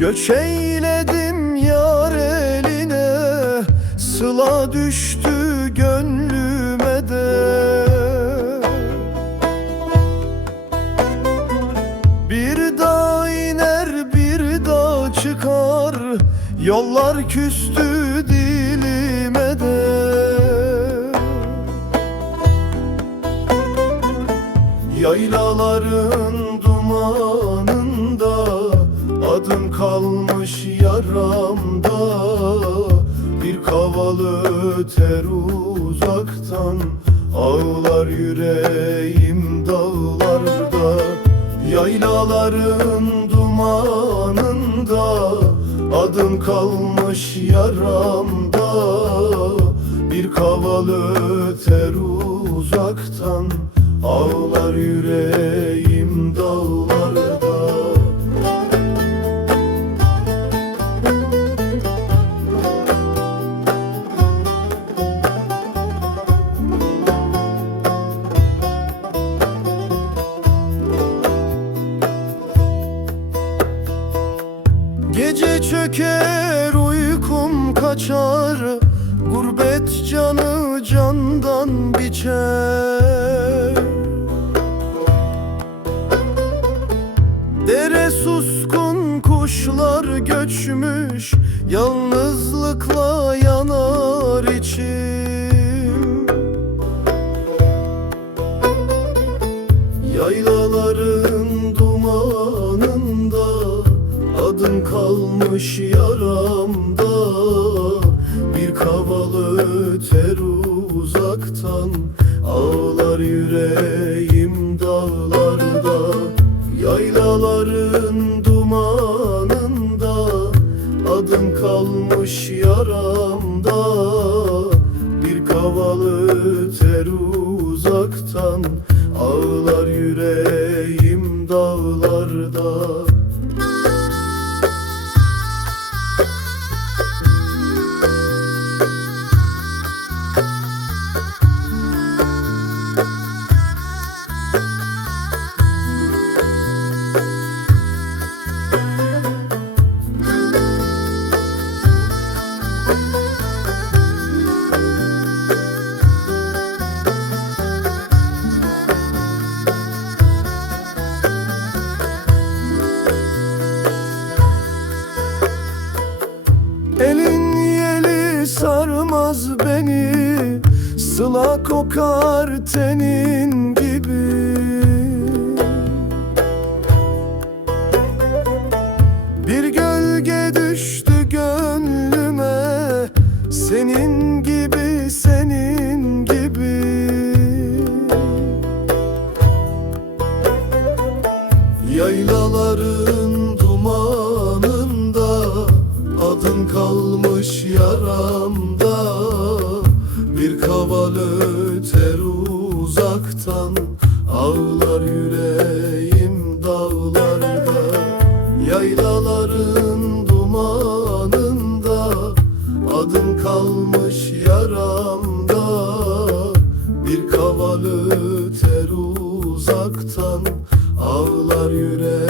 Göç eyledim yar eline Sıla düştü gönlüme de. Bir dağ iner bir dağ çıkar Yollar küstü dilime de. Yaylaların dumanında Adım kalmış yaramda. Bir kavalı öter uzaktan. Ağlar yüreğim dağlarda. Yaylaların dumanında. Adım kalmış yaramda. Bir kavalı öter uzaktan. Ağlar yüreğim çöker uykum kaçar. Gurbet canı candan biçer. Dere suskun kuşlar göçmüş Yalnızlıkla yanar içim Adım kalmış yaramda Bir kavalı öter uzaktan. Ağlar yüreğim dağlarda Yaylaların dumanında. Adım kalmış yaramda Bir kavalı öter uzaktan. Ağlar yüreğim dağlarda beni Sıla kokar tenin gibi. Bir gölge düştü gönlüme Senin gibi, senin gibi. Yaylaların dumanında Adın kalmış yaramda uzaktan Ağlar yüreğim dağlarda Yaylaların dumanında Adın kalmış yaramda. Bir kavalı öter uzaktan Ağlar yüreğim